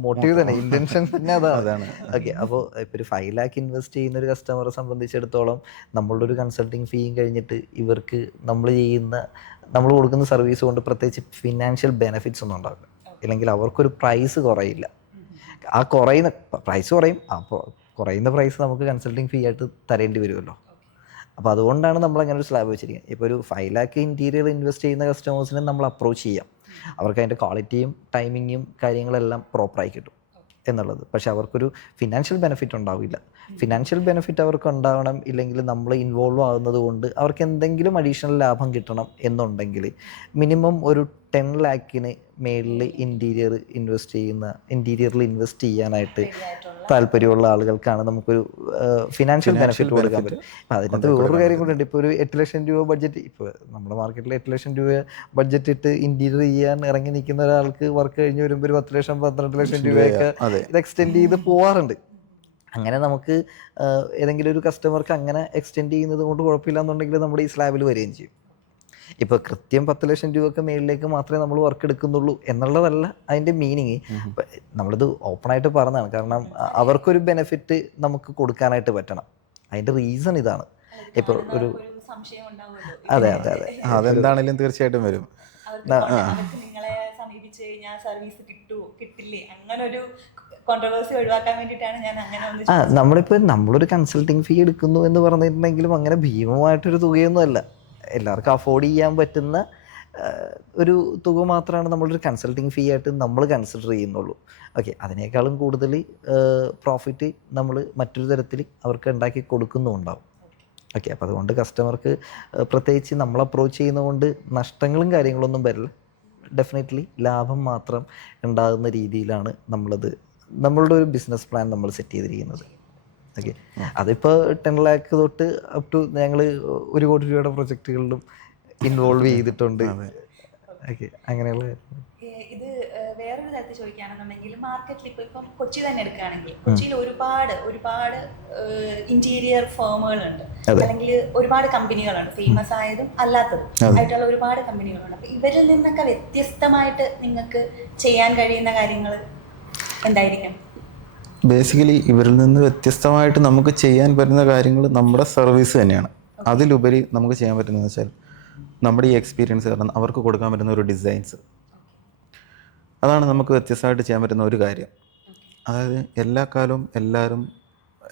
മോട്ടീവ് തന്നെ, ഇൻറ്റൻഷൻ തന്നെ അതാണ്. ഓക്കെ, അപ്പോൾ ഇപ്പോൾ ഒരു 5 lakh ഇൻവെസ്റ്റ് ചെയ്യുന്ന ഒരു കസ്റ്റമറെ സംബന്ധിച്ചിടത്തോളം നമ്മളുടെ ഒരു കൺസൾട്ടിങ് ഫീയും കഴിഞ്ഞിട്ട് ഇവർക്ക് നമ്മൾ കൊടുക്കുന്ന സർവീസ് കൊണ്ട് പ്രത്യേകിച്ച് ഫിനാൻഷ്യൽ ബെനിഫിറ്റ്സ് ഒന്നും ഉണ്ടാവില്ല. ഇല്ലെങ്കിൽ അവർക്കൊരു പ്രൈസ് കുറയില്ല. ആ പ്രൈസ് കുറയും. അപ്പോൾ കുറയുന്ന പ്രൈസ് നമുക്ക് കൺസൾട്ടിങ് ഫീ ആയിട്ട് തരേണ്ടി വരുമല്ലോ. അപ്പോൾ അതുകൊണ്ടാണ് നമ്മളങ്ങനെ ഒരു സ്ലാബ് വെച്ചിരിക്കുന്നത്. ഇപ്പോൾ ഒരു 5 lakh ഇൻറ്റീരിയർ ഇൻവെസ്റ്റ് ചെയ്യുന്ന കസ്റ്റമേഴ്സിനെ നമ്മൾ അപ്രോച്ച് ചെയ്യാം. അവർക്ക് അതിൻ്റെ ക്വാളിറ്റിയും ടൈമിങ്ങും കാര്യങ്ങളെല്ലാം പ്രോപ്പറായി കിട്ടും എന്നുള്ളത്. പക്ഷെ അവർക്കൊരു ഫിനാൻഷ്യൽ ബെനിഫിറ്റ് ഉണ്ടാവില്ല. ഫിനാൻഷ്യൽ ബെനിഫിറ്റ് അവർക്ക് ഉണ്ടാവണം, ഇല്ലെങ്കിൽ നമ്മൾ ഇൻവോൾവ് ആകുന്നത് കൊണ്ട് അവർക്ക് എന്തെങ്കിലും അഡീഷണൽ ലാഭം കിട്ടണം എന്നുണ്ടെങ്കിൽ മിനിമം ഒരു 10 lakhന് മേളിൽ ഇൻറ്റീരിയറിൽ ഇൻവെസ്റ്റ് ചെയ്യാനായിട്ട് താല്പര്യമുള്ള ആളുകൾക്കാണ് നമുക്കൊരു ഫിനാൻഷ്യൽ ബെനിഫിറ്റ് കൊടുക്കാൻ പറ്റും. അതിനകത്ത് വേറൊരു കാര്യം കൂടെ ഉണ്ട്. ഇപ്പോൾ ഒരു 8 ലക്ഷം രൂപ ബഡ്ജറ്റ്, ഇപ്പോൾ നമ്മുടെ മാർക്കറ്റിൽ 8 ലക്ഷം രൂപ ബഡ്ജറ്റ് ഇട്ട് ഇൻറ്റീരിയർ ചെയ്യാൻ ഇറങ്ങി നിൽക്കുന്ന ഒരാൾക്ക് വർക്ക് കഴിഞ്ഞ് വരുമ്പോൾ ഒരു 10 ലക്ഷം 12 ലക്ഷം രൂപയൊക്കെ ഇത് എക്സ്റ്റെൻഡ് ചെയ്ത് പോവാറുണ്ട്. അങ്ങനെ നമുക്ക് ഏതെങ്കിലും ഒരു കസ്റ്റമർക്ക് അങ്ങനെ എക്സ്റ്റെൻഡ് ചെയ്യുന്നത് കൊണ്ട് കുഴപ്പമില്ല എന്നുണ്ടെങ്കിൽ നമ്മുടെ ഈ സ്ലാബിൽ വരികയും ചെയ്യും. ഇപ്പോൾ കൃത്യം 10 ലക്ഷം രൂപയ്ക്ക് മേളിലേക്ക് മാത്രമേ നമ്മൾ വർക്ക് എടുക്കുന്നുള്ളൂ എന്നുള്ളതല്ല അതിൻ്റെ മീനിങ്. നമ്മളിത് ഓപ്പണായിട്ട് പറഞ്ഞതാണ്, കാരണം അവർക്കൊരു ബെനിഫിറ്റ് നമുക്ക് കൊടുക്കാനായിട്ട് പറ്റണം. അതിൻ്റെ റീസൺ ഇതാണ്. ഇപ്പോൾ ഒരു അതെ അതെ അതെ അതെന്താണെങ്കിലും തീർച്ചയായിട്ടും വരും. നിങ്ങളെ സമീപിച്ച് കഴിഞ്ഞാൽ സർവീസ് കിട്ടില്ലേ, അങ്ങനെ ഒരു കോൺട്രവേഴ്സി ഒഴിവാക്കാൻ വേണ്ടിയിട്ടാണ് ഞാൻ അങ്ങനെ നമ്മളൊരു കൺസൾട്ടിങ് ഫീ എടുക്കുന്നു എന്ന് പറഞ്ഞിട്ടുണ്ടെങ്കിലും അങ്ങനെ ഭീമമായിട്ടൊരു തുകയൊന്നും അല്ല. എല്ലാവർക്കും അഫോർഡ് ചെയ്യാൻ പറ്റുന്ന ഒരു തുക മാത്രമാണ് നമ്മളൊരു കൺസൾട്ടിങ് ഫീ ആയിട്ട് നമ്മൾ കൺസിഡർ ചെയ്യുന്നുള്ളൂ. ഓക്കെ, അതിനേക്കാളും കൂടുതൽ പ്രോഫിറ്റ് നമ്മൾ മറ്റൊരു തരത്തിൽ അവർക്ക് ഉണ്ടാക്കി കൊടുക്കുന്നുണ്ടാവും. ഓക്കെ, അപ്പോൾ അതുകൊണ്ട് കസ്റ്റമർക്ക് പ്രത്യേകിച്ച് നമ്മൾ അപ്രോച്ച് ചെയ്യുന്നതുകൊണ്ട് നഷ്ടങ്ങളും കാര്യങ്ങളൊന്നും വരില്ല. ഡെഫിനറ്റ്ലി ലാഭം മാത്രം ഉണ്ടാകുന്ന രീതിയിലാണ് നമ്മളുടെ ഒരു ബിസിനസ് പ്ലാൻ നമ്മൾ സെറ്റ് ചെയ്തിരിക്കുന്നത്. ഓക്കെ, അതിപ്പോൾ 10 lakh തൊട്ട് അപ് ടു ഞങ്ങൾ 1 കോടി രൂപയുടെ പ്രൊജക്റ്റുകളിലും ഇൻവോൾവ് ചെയ്തിട്ടുണ്ട്. ഓക്കെ, അങ്ങനെയുള്ള ഇത് വേറൊരു തരത്തിൽ ചോദിക്കുകയാണെന്നുണ്ടെങ്കിൽ മാർക്കറ്റിൽ ഇപ്പം കൊച്ചി തന്നെ എടുക്കുകയാണെങ്കിൽ കൊച്ചിയിൽ ഒരുപാട് ഇന്റീരിയർ ഫേമുകളുണ്ട്, അല്ലെങ്കിൽ ഒരുപാട് കമ്പനികളുണ്ട്, ഫേമസ് ആയതും അല്ലാത്തതും ആയിട്ടുള്ള ഒരുപാട് കമ്പനികളുണ്ട്. അപ്പം ഇവരിൽ നിന്നൊക്കെ വ്യത്യസ്തമായിട്ട് നിങ്ങൾക്ക് ചെയ്യാൻ കഴിയുന്ന കാര്യങ്ങൾ എന്തായിരിക്കും? ബേസിക്കലി ഇവരിൽ നിന്ന് വ്യത്യസ്തമായിട്ട് നമുക്ക് ചെയ്യാൻ പറ്റുന്ന കാര്യങ്ങൾ നമ്മുടെ സർവീസ് തന്നെയാണ്. അതിലുപരി നമുക്ക് ചെയ്യാൻ പറ്റുന്നതെന്ന് വെച്ചാൽ നമ്മുടെ ഈ എക്സ്പീരിയൻസ് കാരണം അവർക്ക് കൊടുക്കാൻ പറ്റുന്ന ഒരു ഡിസൈൻസ്, അതാണ് നമുക്ക് വ്യത്യസ്തമായിട്ട് ചെയ്യാൻ പറ്റുന്ന ഒരു കാര്യം. അതായത് എല്ലാ കാലവും എല്ലാവരും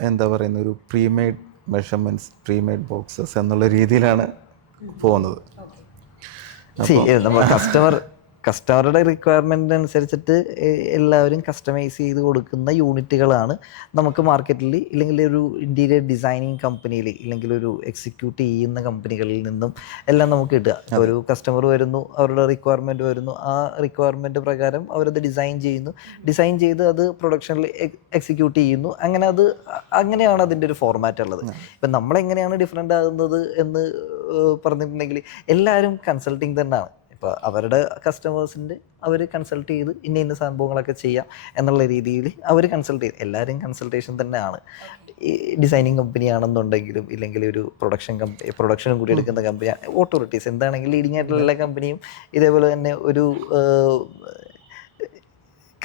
എന്താ പറയുന്ന ഒരു പ്രീമെയ്ഡ് മെഷർമെൻറ്റ്സ്, പ്രീമെയ്ഡ് ബോക്സസ് എന്നുള്ള രീതിയിലാണ് പോകുന്നത്. കസ്റ്റമറുടെ റിക്വയർമെൻറ്റ് അനുസരിച്ചിട്ട് എല്ലാവരും കസ്റ്റമൈസ് ചെയ്ത് കൊടുക്കുന്ന യൂണിറ്റുകളാണ് നമുക്ക് മാർക്കറ്റിൽ, ഇല്ലെങ്കിൽ ഒരു ഇൻറ്റീരിയർ ഡിസൈനിങ് കമ്പനിയിൽ, ഇല്ലെങ്കിൽ ഒരു എക്സിക്യൂട്ട് ചെയ്യുന്ന കമ്പനികളിൽ നിന്നും എല്ലാം നമുക്ക് കിട്ടുക. ഒരു കസ്റ്റമർ വരുന്നു, അവരുടെ റിക്വയർമെൻറ്റ് വരുന്നു, ആ റിക്വയർമെൻറ്റ് പ്രകാരം അവരത് ഡിസൈൻ ചെയ്ത് അത് പ്രൊഡക്ഷനിൽ എക്സിക്യൂട്ട് ചെയ്യുന്നു. അങ്ങനെയാണ് അതിൻ്റെ ഒരു ഫോർമാറ്റ് ഉള്ളത്. ഇപ്പം നമ്മളെങ്ങനെയാണ് ഡിഫറെൻ്റ് ആകുന്നത് എന്ന് പറഞ്ഞിട്ടുണ്ടെങ്കിൽ എല്ലാവരും കൺസൾട്ടിങ് തന്നെയാണ്. ഇപ്പോൾ അവരുടെ കസ്റ്റമേഴ്സിൻ്റെ അവർ കൺസൾട്ട് ചെയ്ത് ഇന്ന സംഭവങ്ങളൊക്കെ ചെയ്യാം എന്നുള്ള രീതിയിൽ അവർ കൺസൾട്ട് ചെയ്ത് എല്ലാവരും കൺസൾട്ടേഷൻ തന്നെയാണ്. ഈ ഡിസൈനിങ് കമ്പനി ആണെന്നുണ്ടെങ്കിലും, ഇല്ലെങ്കിൽ ഒരു പ്രൊഡക്ഷനും കൂടി എടുക്കുന്ന കമ്പനി, ഓട്ടോറിറ്റീസ്, എന്താണെങ്കിലും ലീഡിങ് ആയിട്ടുള്ള എല്ലാ കമ്പനിയും ഇതേപോലെ തന്നെ ഒരു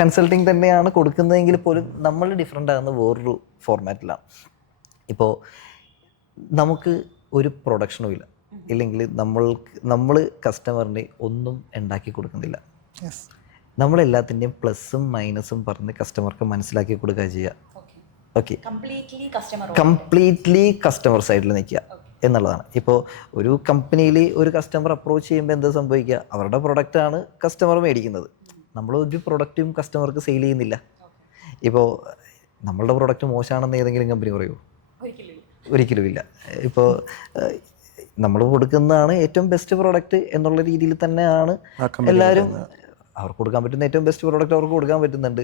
കൺസൾട്ടിങ് തന്നെയാണ് കൊടുക്കുന്നതെങ്കിൽ പോലും നമ്മൾ ഡിഫറെൻ്റ് ആകുന്ന വേറൊരു ഫോർമാറ്റിലാണ്. ഇപ്പോൾ നമുക്ക് ഒരു പ്രൊഡക്ഷനും ഇല്ല, ഇല്ലെങ്കിൽ നമ്മൾ കസ്റ്റമറിന് ഒന്നും ഉണ്ടാക്കി കൊടുക്കുന്നില്ല. നമ്മളെല്ലാത്തിൻ്റെയും പ്ലസ്സും മൈനസും പറഞ്ഞ് കസ്റ്റമർക്ക് മനസ്സിലാക്കി കൊടുക്കുക ചെയ്യുക. ഓക്കെ, കംപ്ലീറ്റ്ലി കസ്റ്റമർ സൈഡിൽ നിൽക്കുക എന്നുള്ളതാണ്. ഇപ്പോൾ ഒരു കമ്പനിയിൽ ഒരു കസ്റ്റമർ അപ്രോച്ച് ചെയ്യുമ്പോൾ എന്താ സംഭവിക്കുക? അവരുടെ പ്രൊഡക്റ്റാണ് കസ്റ്റമർ മേടിക്കുന്നത്. നമ്മളൊരു പ്രൊഡക്റ്റും കസ്റ്റമർക്ക് സെയിൽ ചെയ്യുന്നില്ല. ഇപ്പോൾ നമ്മളുടെ പ്രൊഡക്റ്റ് മോശമാണെന്ന് ഏതെങ്കിലും കമ്പനി പറയുമോ? ഒരിക്കലുമില്ല. ഇപ്പോൾ നമ്മൾ കൊടുക്കുന്നതാണ് ഏറ്റവും ബെസ്റ്റ് പ്രോഡക്റ്റ് എന്നുള്ള രീതിയിൽ തന്നെയാണ് എല്ലാവരും, അവർക്ക് കൊടുക്കാൻ പറ്റുന്ന ഏറ്റവും ബെസ്റ്റ് പ്രോഡക്റ്റ് അവർക്ക് കൊടുക്കാൻ പറ്റുന്നുണ്ട്.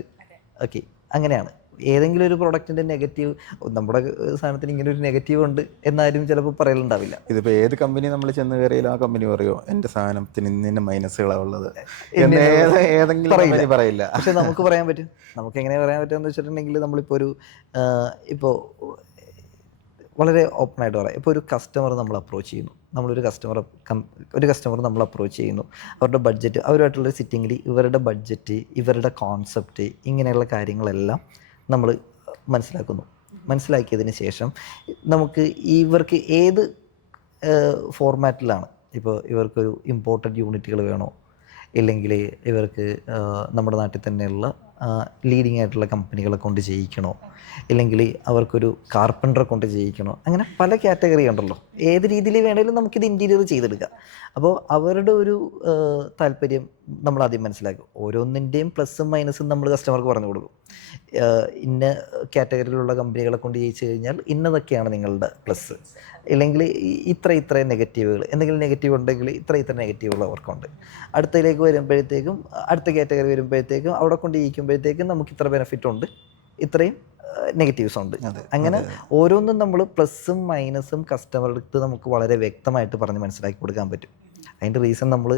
ഓക്കെ, അങ്ങനെയാണ്. ഏതെങ്കിലും ഒരു പ്രോഡക്റ്റിൻ്റെ നെഗറ്റീവ്, നമ്മുടെ സാധനത്തിന് ഇങ്ങനെ ഒരു നെഗറ്റീവ് ഉണ്ട് എന്നാലും ചിലപ്പോൾ പറയലുണ്ടാവില്ല. ഇതിപ്പോൾ ഏത് കമ്പനി നമ്മൾ ചെന്ന് കയറിയാലും ആ കമ്പനി പറയുമോ എൻ്റെ സാധനത്തിന് ഇന്ന മൈനസുകളാണ് ഉള്ളത്, ഏതെങ്കിലും പറയില്ല. പക്ഷെ നമുക്ക് പറയാൻ പറ്റും. നമുക്ക് എങ്ങനെ പറയാൻ പറ്റുമെന്ന് വെച്ചിട്ടുണ്ടെങ്കിൽ നമ്മളിപ്പോൾ ഇപ്പോൾ വളരെ ഓപ്പണായിട്ട് പറയാം. ഇപ്പോൾ ഒരു കസ്റ്റമർ നമ്മൾ അപ്രോച്ച് ചെയ്യുന്നു, ഒരു കസ്റ്റമർ നമ്മൾ അപ്രോച്ച് ചെയ്യുന്നു, അവരുടെ ബഡ്ജറ്റ്, അവരുമായിട്ടുള്ള സിറ്റിങ്ങിൽ ഇവരുടെ ബഡ്ജറ്റ്, ഇവരുടെ കോൺസെപ്റ്റ്, ഇങ്ങനെയുള്ള കാര്യങ്ങളെല്ലാം നമ്മൾ മനസ്സിലാക്കിയതിന് ശേഷം നമുക്ക് ഇവർക്ക് ഏത് ഫോർമാറ്റിലാണ്, ഇപ്പോൾ ഇവർക്കൊരു ഇമ്പോർട്ടൻ്റ് യൂണിറ്റുകൾ വേണോ, ഇല്ലെങ്കിൽ ഇവർക്ക് നമ്മുടെ നാട്ടിൽ തന്നെയുള്ള ലീഡിങ് ആയിട്ടുള്ള കമ്പനികളെ കൊണ്ട് ചെയ്യിക്കണോ, ഇല്ലെങ്കിൽ അവർക്കൊരു കാർപ്പൻറ്ററെ കൊണ്ട് ചെയ്യിക്കണോ, അങ്ങനെ പല കാറ്റഗറി ഉണ്ടല്ലോ. ഏത് രീതിയിൽ വേണമെങ്കിലും നമുക്കിത് ഇൻറ്റീരിയർ ചെയ്തെടുക്കാം. അപ്പോൾ അവരുടെ ഒരു താല്പര്യം നമ്മൾ ആദ്യം മനസ്സിലാക്കും. ഓരോന്നിൻ്റെയും പ്ലസ്സും മൈനസും നമ്മൾ കസ്റ്റമർക്ക് പറഞ്ഞു കൊടുക്കും. ഇന്ന കാറ്റഗറിയിലുള്ള കമ്പനികളെ കൊണ്ട് ചെയ്യിച്ചു കഴിഞ്ഞാൽ ഇന്നതൊക്കെയാണ് നിങ്ങളുടെ പ്ലസ്, ഇല്ലെങ്കിൽ ഇത്ര നെഗറ്റീവുകൾ, എന്തെങ്കിലും നെഗറ്റീവ് ഉണ്ടെങ്കിൽ ഇത്ര നെഗറ്റീവുകൾ അവർക്കുണ്ട്. അടുത്തതിലേക്ക് വരുമ്പോഴത്തേക്കും, അടുത്ത കാറ്റഗറി വരുമ്പോഴത്തേക്കും അവിടെ കൊണ്ട് ചെയ്യിക്കുമ്പോഴത്തേക്കും നമുക്ക് ഇത്ര ബെനിഫിറ്റ് ഉണ്ട്, ഇത്രയും നെഗറ്റീവ്സ് ഉണ്ട്. അങ്ങനെ ഓരോന്നും നമ്മൾ പ്ലസ്സും മൈനസും കസ്റ്റമർക്ക് നമുക്ക് വളരെ വ്യക്തമായിട്ട് പറഞ്ഞ് മനസ്സിലാക്കി കൊടുക്കാൻ പറ്റും. അതിൻ്റെ റീസൺ നമ്മൾ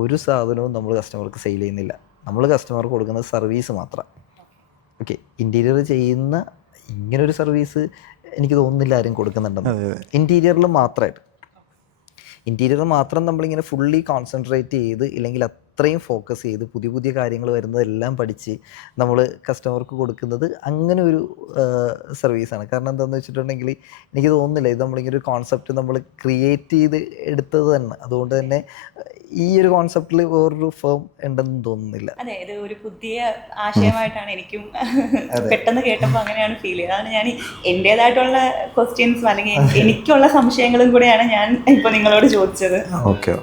ഒരു സാധനവും നമ്മൾ കസ്റ്റമർക്ക് സെയിൽ ചെയ്യുന്നില്ല. നമ്മൾ കസ്റ്റമർക്ക് കൊടുക്കുന്നത് സർവീസ് മാത്രം. ഓക്കെ, ഇൻറ്റീരിയർ ചെയ്യുന്ന ഇങ്ങനൊരു സർവീസ് എനിക്ക് തോന്നുന്നില്ല ആരും കൊടുക്കുന്നുണ്ടെന്ന്. ഇൻറ്റീരിയറിൽ മാത്രമായിട്ട്, ഇൻറ്റീരിയർ മാത്രം നമ്മളിങ്ങനെ ഫുള്ളി കോൺസെൻട്രേറ്റ് ചെയ്ത്, ഇല്ലെങ്കിൽ അത്രയും ഫോക്കസ് ചെയ്ത് പുതിയ പുതിയ കാര്യങ്ങൾ വരുന്നതെല്ലാം പഠിച്ച് നമ്മൾ കസ്റ്റമർക്ക് കൊടുക്കുന്നത് അങ്ങനെ ഒരു സർവീസാണ്. കാരണം എന്താണെന്ന് വെച്ചിട്ടുണ്ടെങ്കിൽ എനിക്ക് തോന്നുന്നില്ല ഇത് നമ്മളിങ്ങനെ ഒരു കോൺസെപ്റ്റ് നമ്മൾ ക്രിയേറ്റ് ചെയ്ത് എടുത്തത് തന്നെ. അതുകൊണ്ട് തന്നെ ഈ ഒരു കോൺസെപ്റ്റിൽ വേറൊരു ഫേം ഉണ്ടെന്ന് തോന്നുന്നില്ല. അതെ, ഇത് ഒരു പുതിയ ആശയമായിട്ടാണ് എനിക്കും പെട്ടെന്ന് കേട്ടപ്പോൾ അങ്ങനെയാണ് ഫീൽ ചെയ്തത്. അതാണ് ഞാൻ എൻ്റേതായിട്ടുള്ള ക്വസ്റ്റ്യൻസും അല്ലെങ്കിൽ എനിക്കുള്ള സംശയങ്ങളും കൂടെയാണ് ഞാൻ ഇപ്പോൾ നിങ്ങളോട് ചോദിച്ചത്. ഓക്കെ.